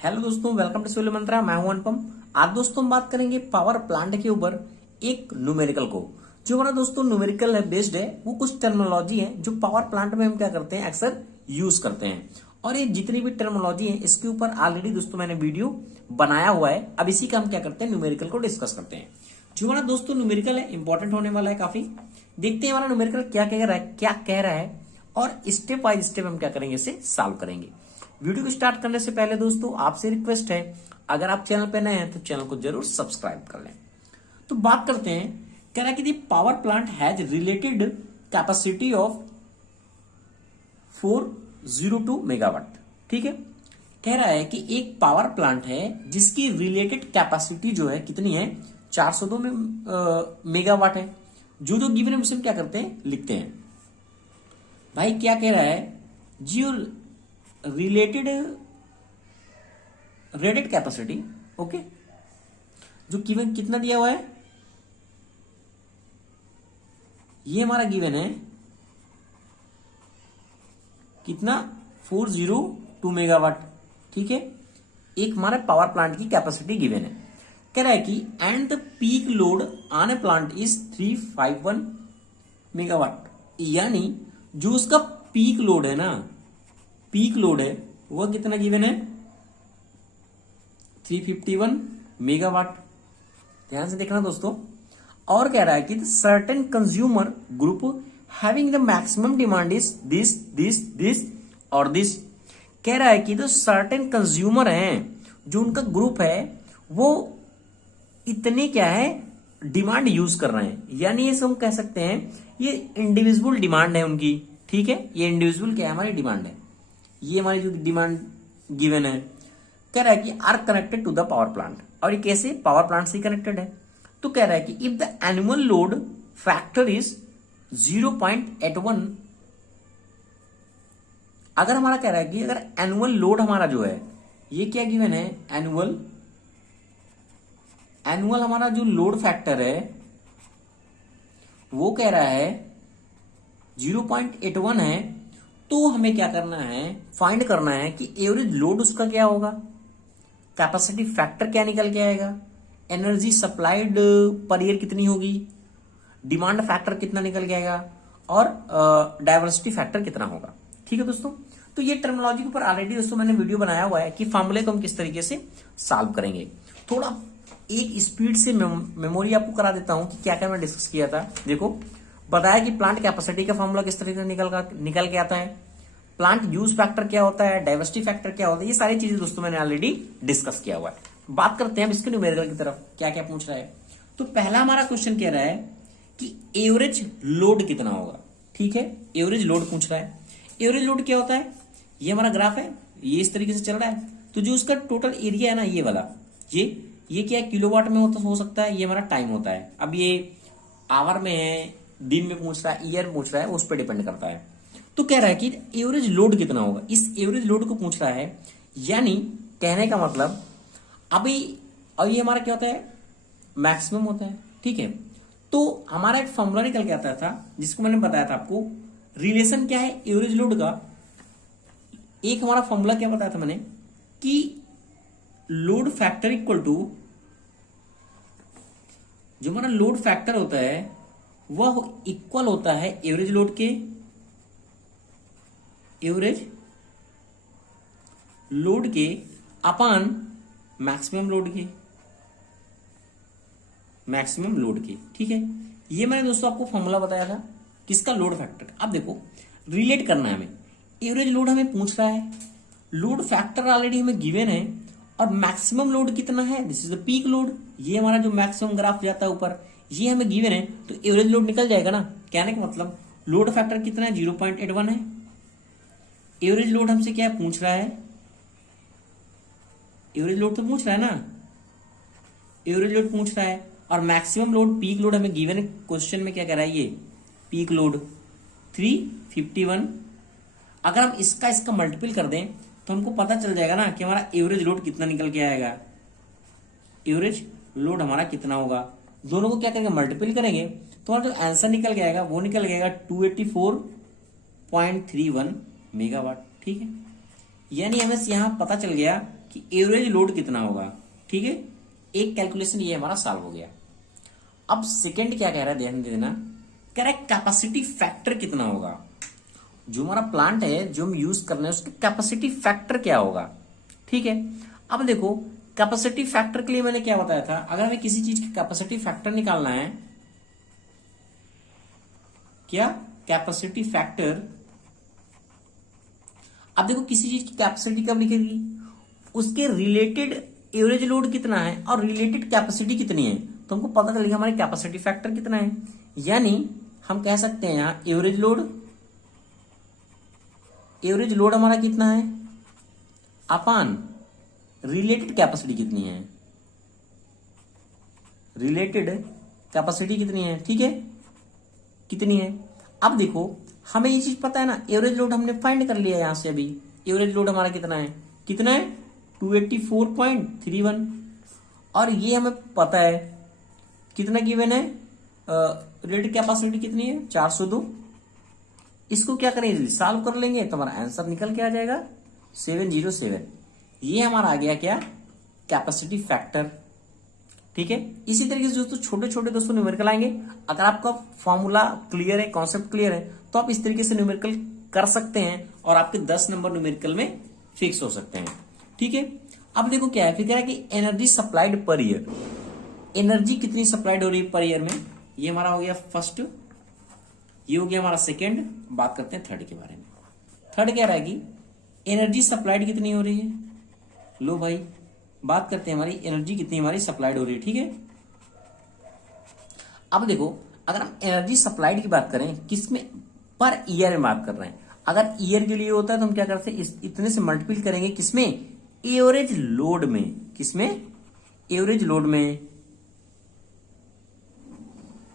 Hello दोस्तों, welcome to सूर्य मंत्रा। मैं हूं अनुपम। आज दोस्तों हम बात करेंगे पावर प्लांट के ऊपर एक न्यूमेरिकल को। जो हमारा दोस्तों न्यूमेरिकल है बेस्ड है, वो कुछ टर्मिनोलॉजी है जो पावर प्लांट में हम क्या करते हैं, अक्सर यूज करते हैं। और ये जितनी भी टर्मिनोलॉजी है इसके ऊपर ऑलरेडी दोस्तों मैंने वीडियो बनाया हुआ है। अब इसी का हम क्या करते हैं, न्यूमेरिकल को डिस्कस करते हैं। जो हमारा दोस्तों न्यूमेरिकल है इंपॉर्टेंट होने वाला है काफी। देखते हैं हमारा न्यूमेरिकल क्या कह रहा है और स्टेप बाय स्टेप हम क्या करेंगे, इसे सॉल्व करेंगे। वीडियो को स्टार्ट करने से पहले दोस्तों आपसे रिक्वेस्ट है, अगर आप चैनल पे नए हैं तो चैनल को जरूर सब्सक्राइब कर लें। तो बात करते हैं, कह रहा है कि the power plant has related capacity of 402 megawatt. ठीक है, कह रहा है कि एक पावर प्लांट है जिसकी रिलेटेड कैपेसिटी जो है कितनी है, 402 मेगावाट है। जो गिवन है उसे हम क्या करते हैं, लिखते हैं। भाई क्या कह रहा है, जो रिलेटेड रेटेड कैपेसिटी, ओके, जो गिवन कितना दिया हुआ है, ये हमारा गिवन है कितना, 402 मेगावाट। ठीक है, एक हमारे पावर प्लांट की कैपेसिटी गिवन है। कह रहा है कि and the peak load on A plant is 351 megawatt. यानी जो उसका पीक लोड है ना, पीक लोड है वह कितना गिवन है, 351 मेगावाट। ध्यान से देखना दोस्तों। और कह रहा है कि certain consumer group having the maximum demand is this this this और दिस। कह रहा है कि जो सर्टेन कंज्यूमर हैं, जो उनका ग्रुप है, वो इतने क्या है, डिमांड यूज कर रहे हैं। यानी ये हम कह सकते हैं ये इंडिविजुअल डिमांड है उनकी। ठीक है, ये इंडिविजुअल क्या है, हमारी डिमांड है। ये हमारी जो डिमांड गिवन है, कह रहा है कि are connected to the power plant. और ये कैसे, पावर प्लांट से कनेक्टेड है। तो कह रहा है कि if the annual load factor is 0.81, अगर हमारा कह रहा है कि अगर एनुअल लोड हमारा जो है, ये क्या गिवन है, एनुअल हमारा जो लोड फैक्टर है वो कह रहा है 0.81 है, तो हमें क्या करना है, फाइंड करना है कि एवरेज लोड उसका क्या होगा, कैपेसिटी फैक्टर क्या निकल के आएगा, एनर्जी सप्लाइड पर ईयर कितनी होगी, डिमांड फैक्टर कितना निकल के आएगा, और डायवर्सिटी फैक्टर कितना होगा। ठीक है दोस्तों, तो ये टर्मिनोलॉजी के ऊपर ऑलरेडी दोस्तों मैंने वीडियो बनाया हुआ है कि फॉर्मूले को हम किस तरीके से सॉल्व करेंगे। थोड़ा एक स्पीड से मेमोरी आपको करा देता हूं कि क्या क्या मैं डिस्कस किया था। देखो, बताया कि प्लांट कैपेसिटी का फॉर्मूला किस तरीके से निकल के आता है, प्लांट यूज फैक्टर क्या होता है, डाइवर्सिटी फैक्टर क्या होता है, ये सारी चीजें दोस्तों मैंने ऑलरेडी डिस्कस किया हुआ है। बात करते हैं अब इसके न्यूमेरिकल की तरफ, क्या क्या पूछ रहा है। तो पहला हमारा क्वेश्चन कह रहा है कि एवरेज लोड कितना होगा। ठीक है, एवरेज लोड पूछ रहा है। एवरेज लोड क्या होता है, ये हमारा ग्राफ है, ये इस तरीके से चल रहा है। तो जो उसका टोटल एरिया है ना, ये वाला, ये क्या है, किलोवाट में हो सकता है, ये हमारा टाइम होता है। अब ये आवर में है, दिन में पूछ रहा है, ईयर पूछ रहा है, उस पर डिपेंड करता है। तो कह रहा है कि एवरेज लोड कितना होगा, इस एवरेज लोड को पूछ रहा है। यानी कहने का मतलब, अभी और ये हमारा क्या होता है, मैक्सिमम होता है। ठीक है, तो हमारा एक फॉर्मूला निकल के आता था जिसको मैंने बताया था आपको। रिलेशन क्या है एवरेज लोड का, एक हमारा फॉर्मूला क्या बताया था मैंने, कि लोड फैक्टर इक्वल टू, जो हमारा लोड फैक्टर होता है वह इक्वल होता है एवरेज लोड के, एवरेज लोड के अपान मैक्सिमम लोड के, मैक्सिमम लोड के। ठीक है, ये मैंने दोस्तों आपको फॉर्मूला बताया था किसका, लोड फैक्टर। अब देखो, रिलेट करना है हमें, एवरेज लोड हमें पूछ रहा है, लोड फैक्टर ऑलरेडी हमें गिवन है, और मैक्सिमम लोड कितना है, this is the peak load. ये हमारा जो मैक्सिमम ग्राफ जाता है ऊपर, ये हमें गिवन है, तो एवरेज लोड निकल जाएगा ना। कहने का मतलब लोड फैक्टर कितना है, 0.81 है। एवरेज लोड हमसे क्या पूछ रहा है, एवरेज लोड तो पूछ रहा है ना, एवरेज लोड पूछ रहा है, और मैक्सिमम लोड, पीक लोड हमें गिवन है क्वेश्चन में, क्या कह रहा है, ये पीक लोड 351। अगर हम इसका मल्टीपल कर दें तो हमको पता चल जाएगा ना कि हमारा एवरेज लोड कितना निकल के आएगा, एवरेज लोड हमारा कितना होगा। दोनों को क्या करेंगे, मल्टीपल करेंगे, तो हमारा जो आंसर निकल के आएगा वो निकल जाएगा 284.31 मेगावाट। ठीक है, यानी हमें यहां पता चल गया कि एवरेज लोड कितना होगा। ठीक है, एक कैलकुलेशन ये हमारा सॉल्व हो गया। अब सेकंड क्या कह रहा है, ध्यान देना, कह रहा है कैपेसिटी फैक्टर कितना होगा। जो हमारा प्लांट है जो हम यूज कर रहे हैं उसका कैपेसिटी फैक्टर क्या होगा। ठीक है, अब देखो कैपेसिटी फैक्टर के लिए मैंने क्या बताया था, अगर हमें किसी चीज की कैपेसिटी फैक्टर निकालना है, क्या कैपेसिटी फैक्टर, अब देखो किसी चीज की कैपेसिटी कब लिखेगी, उसके रिलेटेड एवरेज लोड कितना है और रिलेटेड कैपेसिटी कितनी है, तो हमको पता चलेगा हमारी कैपेसिटी फैक्टर कितना है। यानी हम कह सकते हैं यहां एवरेज लोड हमारा कितना है अपान रिलेटेड कैपेसिटी कितनी है, रिलेटेड कैपेसिटी कितनी है। ठीक है, कितनी है। अब देखो हमें ये चीज पता है ना, एवरेज लोड हमने फाइंड कर लिया यहां से अभी, एवरेज लोड हमारा कितना है 284.31, और ये हमें पता है कितना गिवन है, रिलेटेड कैपेसिटी कितनी है 402। इसको क्या करेंगे, सॉल्व कर लेंगे तो हमारा आंसर निकल के आ जाएगा 707। ये हमारा आ गया क्या, कैपेसिटी फैक्टर। ठीक है, इसी तरीके से दोस्तों छोटे छोटे दोस्तों न्यूमेरिकल आएंगे। अगर आपका फॉर्मूला क्लियर है, कॉन्सेप्ट क्लियर है, तो आप इस तरीके से न्यूमेरिकल कर सकते हैं और आपके 10 नंबर न्यूमेरिकल में फिक्स हो सकते हैं। ठीक है, अब देखो क्या है, फिर कह रहा है कि energy supplied per year, energy कितनी सप्लाइड हो रही है पर ईयर में। ये हमारा हो गया फर्स्ट, ये हो गया हमारा सेकेंड। बात करते हैं थर्ड के बारे में। थर्ड कह रहा है कि एनर्जी सप्लाइड कितनी हो रही है। लो भाई बात करते हैं हमारी एनर्जी कितनी हमारी सप्लाइड हो रही है। ठीक है, अब देखो अगर हम एनर्जी सप्लाइड की बात करें, किसमें, पर ईयर में बात कर रहे हैं। अगर ईयर के लिए होता है तो हम क्या करते हैं, इतने से मल्टीपल करेंगे किसमें, एवरेज लोड में। किसमें, एवरेज लोड में,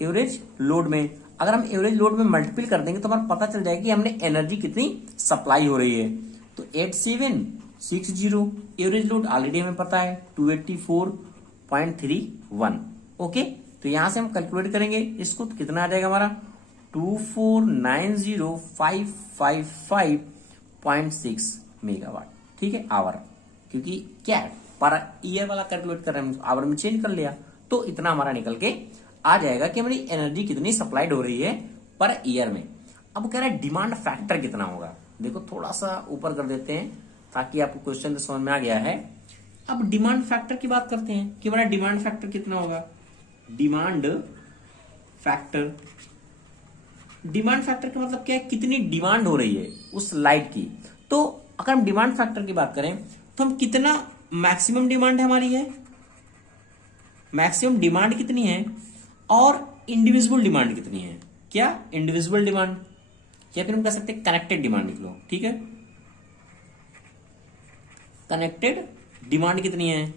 एवरेज लोड में। अगर हम एवरेज लोड में मल्टीपल कर देंगे तो हमारा पता चल जाएगा कि हमने एनर्जी कितनी सप्लाई हो रही है। तो 8760 एवरेज लोड ऑलरेडी हमें पता है 284.31। ओके, तो यहां से हम कैलकुलेट करेंगे इसको, तो कितना आ जाएगा हमारा 2490555.6 मेगावाट। ठीक है, आवर, क्योंकि क्या है पर ईयर वाला कैलकुलेट कर रहे हैं, आवर में चेंज कर लिया, तो इतना हमारा निकल के आ जाएगा कि हमारी एनर्जी कितनी सप्लाइड हो रही है पर ईयर में। अब कह रहा है डिमांड फैक्टर कितना होगा। देखो थोड़ा सा ऊपर कर देते हैं ताकि आपको क्वेश्चन समझ में आ गया है। अब डिमांड फैक्टर की बात करते हैं कि हमारा डिमांड फैक्टर कितना होगा। डिमांड फैक्टर, डिमांड फैक्टर का मतलब क्या है, कितनी डिमांड हो रही है उस लाइट की। तो अगर हम डिमांड फैक्टर की बात करें तो हम कितना, मैक्सिमम डिमांड हमारी है, मैक्सिमम डिमांड कितनी है और इंडिविजुअल डिमांड कितनी है। क्या, इंडिविजुअल डिमांड, या फिर हम कह सकते हैं कनेक्टेड डिमांड लिख लो। ठीक है, कनेक्टेड डिमांड कितनी है।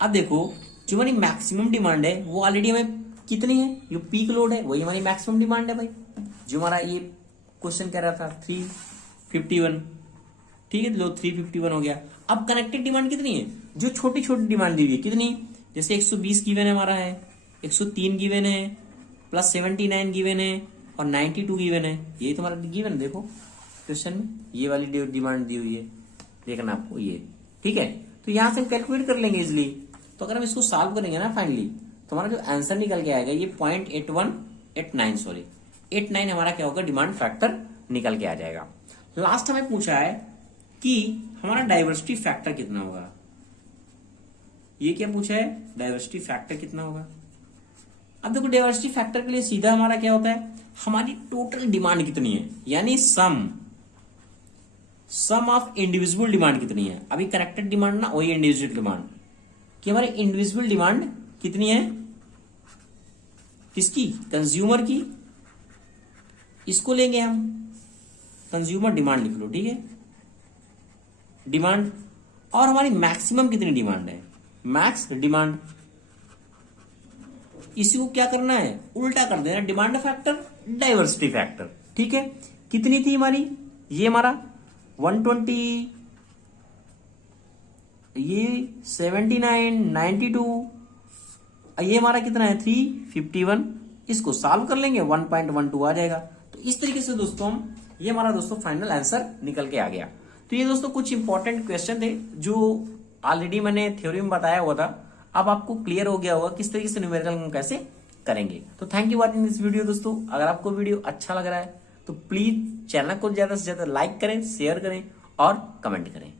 अब देखो जो हमारी मैक्सिमम डिमांड है वो ऑलरेडी हमें कितनी है, जो पीक लोड है वही हमारी मैक्सिमम डिमांड है भाई। जो हमारा ये क्वेश्चन कह रहा था 351, ठीक है, लो 351 हो गया। अब कनेक्टेड डिमांड कितनी है, जो छोटी छोटी डिमांड दी हुई है, कितनी, जैसे 120 गिवन है हमारा है, 103 गिवन है, प्लस 79 गिवन है और 92 गिवन है। यही तुम्हारा गिवन, देखो क्वेश्चन में ये वाली डिमांड दी हुई है, देखना आपको ये। ठीक है, तो यहां से हम कैलकुलेट कर लेंगे इजिली। तो अगर हम इसको सॉल्व करेंगे ना फाइनली, तो हमारा जो आंसर निकल के आएगा ये 0.89 हमारा क्या होगा, डिमांड फैक्टर निकल के आ जाएगा। लास्ट हमें पूछा है कि हमारा डाइवर्सिटी फैक्टर कितना होगा। ये क्या पूछा है, डाइवर्सिटी फैक्टर कितना होगा। अब देखो डाइवर्सिटी फैक्टर के लिए सीधा हमारा क्या होता है, हमारी टोटल डिमांड कितनी है, यानी सम ऑफ इंडिविजुअल डिमांड कितनी है। अभी कनेक्टेड डिमांड ना, वही इंडिविजुअल डिमांड, कि हमारी इंडिविजुअल डिमांड कितनी है, किसकी, कंज्यूमर की। इसको लेंगे हम, कंज्यूमर डिमांड लिख लो। ठीक है, डिमांड, और हमारी मैक्सिमम कितनी डिमांड है, मैक्स डिमांड। इसी को क्या करना है, उल्टा कर देना, डिमांड फैक्टर डाइवर्सिटी फैक्टर। ठीक है, कितनी थी हमारी, ये हमारा 120, ये 79, 92, ये हमारा कितना है 351। इसको सॉल्व कर लेंगे 1.12 आ जाएगा। तो इस तरीके से दोस्तों हम, ये हमारा दोस्तों फाइनल आंसर निकल के आ गया। तो ये दोस्तों कुछ इंपॉर्टेंट क्वेश्चन थे जो ऑलरेडी मैंने थ्योरी में बताया हुआ था, अब आपको क्लियर हो गया होगा किस तरीके से न्यूमेरिकल हम कैसे करेंगे। तो thank you watching this video दोस्तों। अगर आपको वीडियो अच्छा लग रहा है तो प्लीज चैनल को ज्यादा से ज्यादा लाइक करें, शेयर करें और कमेंट करें।